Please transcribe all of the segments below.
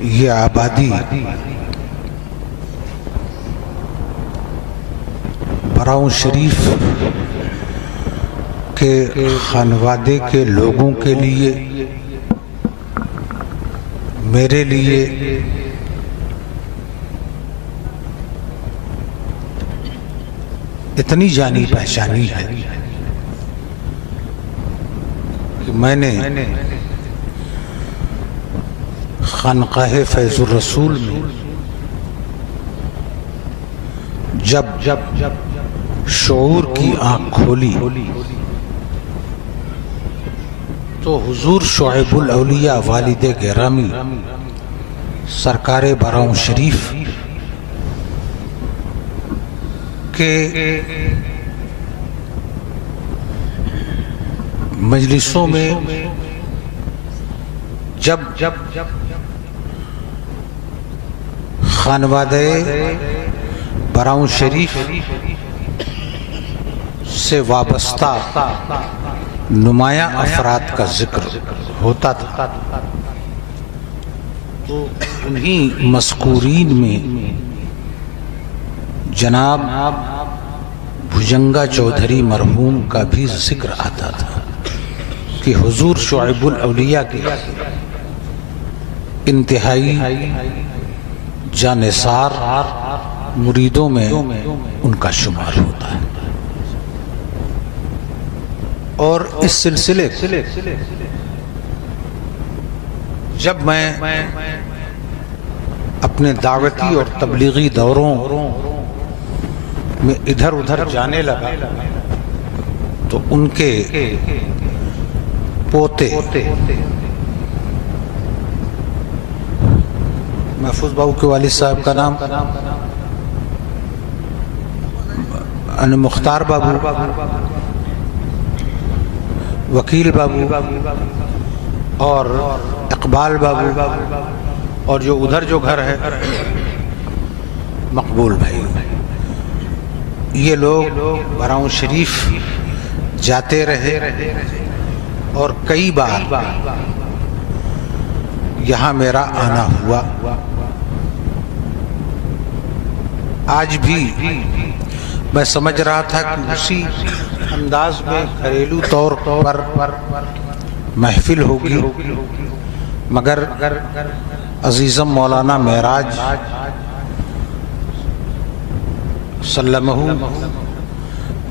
یہ آبادی براؤں شریف کے خانوادے کے لوگوں کے لیے، میرے لیے اتنی جانی پہچانی ہے کہ میں نے خانقاہ فیض الرسول میں جب شعور کی آنکھ کھولی تو حضور شعیب الاولیاء والد گرامی سرکار براؤں شریف کے مجلسوں میں جب خانوادہ براؤں شریف سے وابستہ نمایاں افراد کا ذکر ہوتا تھا تو انہی مذکورین میں جناب بھجنگا چودھری مرحوم کا بھی ذکر آتا تھا کہ حضور شعیب الاولیاء کے انتہائی جانثار مریدوں میں ان کا شمار ہوتا ہے۔ اور اس سلسلے جب میں اپنے دعوتی اور تبلیغی دوروں میں ادھر ادھر جانے لگا تو ان کے پوتے محفوظ بابو کے والد صاحب کا نام مختار بابو، وکیل بابو اور اقبال بابو، اور جو ادھر جو گھر ہے مقبول بھائی، یہ لوگ براؤں شریف جاتے رہے اور کئی بار یہاں میرا آنا ہوا۔ آج بھی میں سمجھ رہا تھا کہ اسی انداز میں گھریلو طور پر محفل ہوگی، مگر عزیزم مولانا معراج سلمہ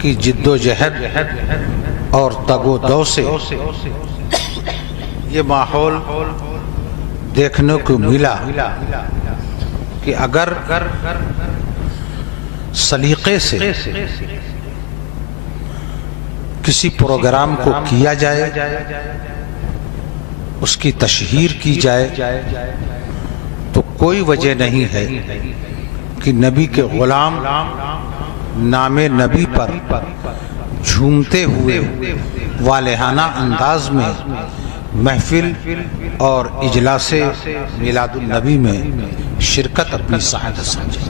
کی جد و جہد اور تگ و دو سے یہ ماحول دیکھنے کو ملا کہ اگر سلیقے سے کسی پروگرام کو کیا جائے، اس کی تشہیر کی جائے، تو کوئی وجہ نہیں ہے کہ نبی کے غلام نام نبی پر جھومتے ہوئے والہانہ انداز میں محفل اور اجلاس میلاد النبی میں شرکت اپنی سعادت سمجھے۔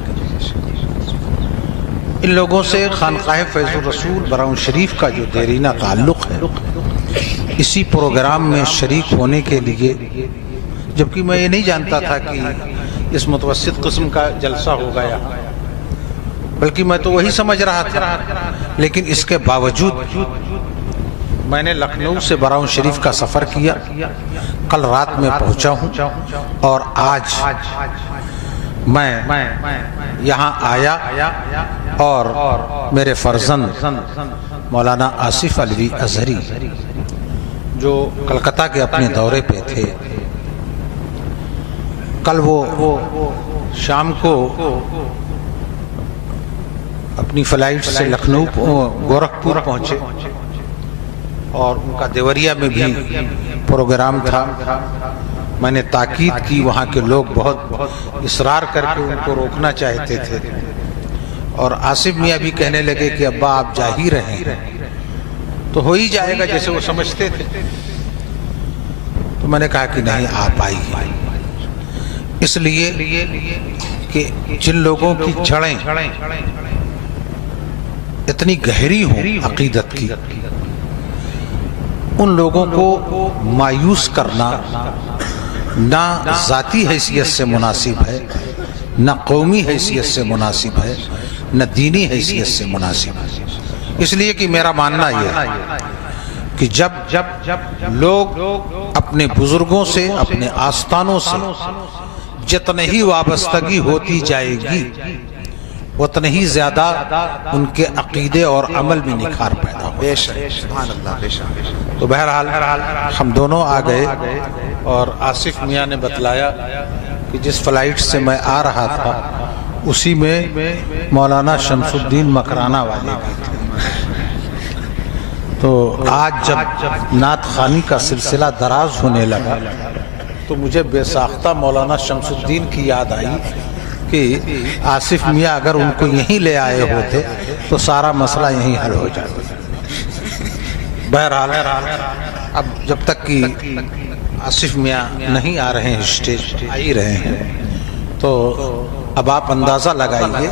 ان لوگوں سے خانقاہ فیض الرسول براؤں شریف کا جو دیرینہ تعلق ہے، اسی پروگرام میں شریک ہونے کے لیے، جبکہ میں یہ نہیں جانتا تھا کہ اس متوسط قسم کا جلسہ ہوگا یہاں، بلکہ میں تو وہی سمجھ رہا تھا، لیکن اس کے باوجود میں نے لکھنؤ سے براؤں شریف کا سفر کیا، کل رات میں پہنچا ہوں اور آج میں یہاں آیا اور میرے فرزند مولانا آصف علوی ازہری جو کلکتہ کے اپنے دورے پہ تھے، کل وہ شام کو اپنی فلائٹ سے لکھنؤ گورکھپور پہنچے اور ان کا دیوریا میں بھی پروگرام تھا۔ میں نے تاکید کی، وہاں کے لوگ بہت اصرار کر کے ان کو روکنا چاہتے تھے، اور آصف میاں بھی کہنے لگے کہ ابا آپ جا ہی رہے ہیں تو ہو ہی جائے گا، جیسے وہ سمجھتے تھے۔ تو میں نے کہا کہ نہیں، آپ آئیے، اس لیے کہ جن لوگوں کی جڑیں اتنی گہری ہوں عقیدت کی، ان لوگوں کو مایوس کرنا نہ ذاتی حیثیت سے مناسب ہے، نہ قومی حیثیت سے مناسب ہے، نہ دینی حیثیت سے مناسب ہے۔ اس لیے کہ میرا ماننا یہ ہے کہ جب لوگ اپنے بزرگوں سے، اپنے آستانوں سے جتنے ہی وابستگی ہوتی جائے گی اتنے ہی زیادہ ان کے عقیدے اور عمل میں نکھار پیدا ہو۔ بے شک، سبحان اللہ، بے شک۔ تو بہرحال ہم دونوں آ گئے اور آصف میاں نے بتلایا کہ جس فلائٹ سے میں آ رہا تھا اسی میں مولانا شمس الدین مکرانہ والے بھی تھے۔ تو آج جب نعت خوانی کا سلسلہ دراز ہونے لگا تو مجھے بے ساختہ مولانا شمس الدین کی یاد آئی کہ آصف میاں اگر ان کو یہیں لے آئے ہوتے تو سارا مسئلہ یہیں حل ہو جاتا۔ بہرحال اب جب تک کہ آصف میاں نہیں آ رہے ہیں، اسٹیج آ ہی رہے ہیں، تو اب آپ اندازہ لگائیے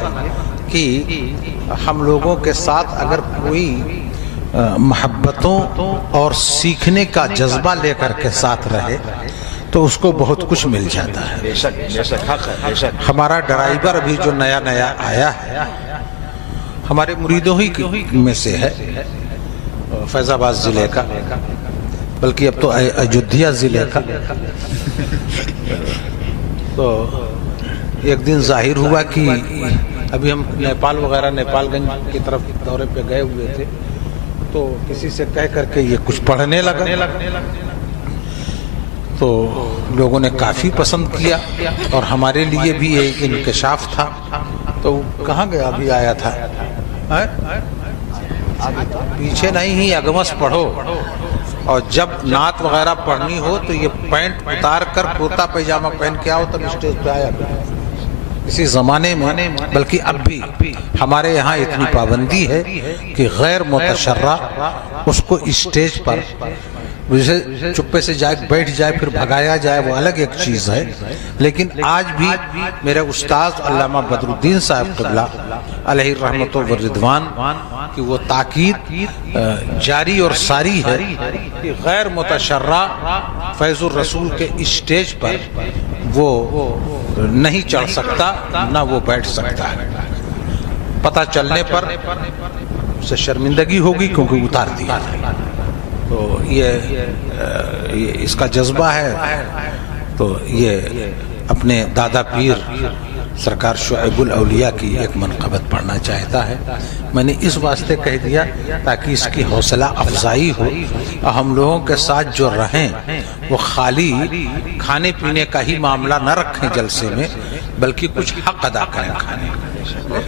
کہ ہم لوگوں کے ساتھ اگر کوئی محبتوں اور سیکھنے کا جذبہ لے کر کے ساتھ رہے تو اس کو بہت کچھ مل جاتا ہے۔ بے شک، بے شک، حق ہے، بے شک۔ ہمارا ڈرائیور ابھی جو نیا آیا ہے ہمارے مریدوں ہی میں سے ہے، فیض آباد ضلع کا، بلکہ اب تو اجودھیا ضلع کا۔ تو ایک دن ظاہر ہوا کہ ابھی ہم نیپال وغیرہ، نیپال گنج کی طرف دورے پہ گئے ہوئے تھے، تو کسی سے کہہ کر کے یہ کچھ پڑھنے لگا تو لوگوں نے کافی پسند کیا اور ہمارے لیے بھی ایک انکشاف تھا۔ تو کہاں گیا؟ ابھی آیا تھا، پیچھے نہیں ہی اگمس پڑھو، اور جب نعت وغیرہ پڑھنی ہو تو یہ پینٹ اتار کر کرتا پیجامہ پہن کے آؤ تب اسٹیج پہ آیا۔ اسی زمانے میں، بلکہ اب بھی ہمارے یہاں اتنی پابندی ہے کہ غیر متشرع اس کو اسٹیج پر چپے سے جائے بیٹھ جائے پھر بھگایا جائے، وہ الگ ایک چیز ہے۔ لیکن آج بھی میرے استاذ علامہ بدر الدین صاحب قبلہ علیہ الرحمت والرضوان کی وہ تاکید جاری اور ساری ہے کہ غیر متشرع فیض الرسول کے اسٹیج پر وہ نہیں چڑھ سکتا، نہ وہ بیٹھ سکتا ہے۔ پتہ چلنے پر اسے شرمندگی ہوگی کیونکہ اتار دیا ہے۔ تو یہ اس کا جذبہ ہے۔ تو یہ اپنے دادا پیر سرکار شعیب الاولیاء کی ایک منقبت پڑھنا چاہتا ہے۔ میں نے اس واسطے کہہ دیا تاکہ اس کی حوصلہ افزائی ہو، اور ہم لوگوں کے ساتھ جو رہیں وہ خالی کھانے پینے کا ہی معاملہ نہ رکھیں جلسے میں، بلکہ کچھ حق ادا کریں کھانے کا۔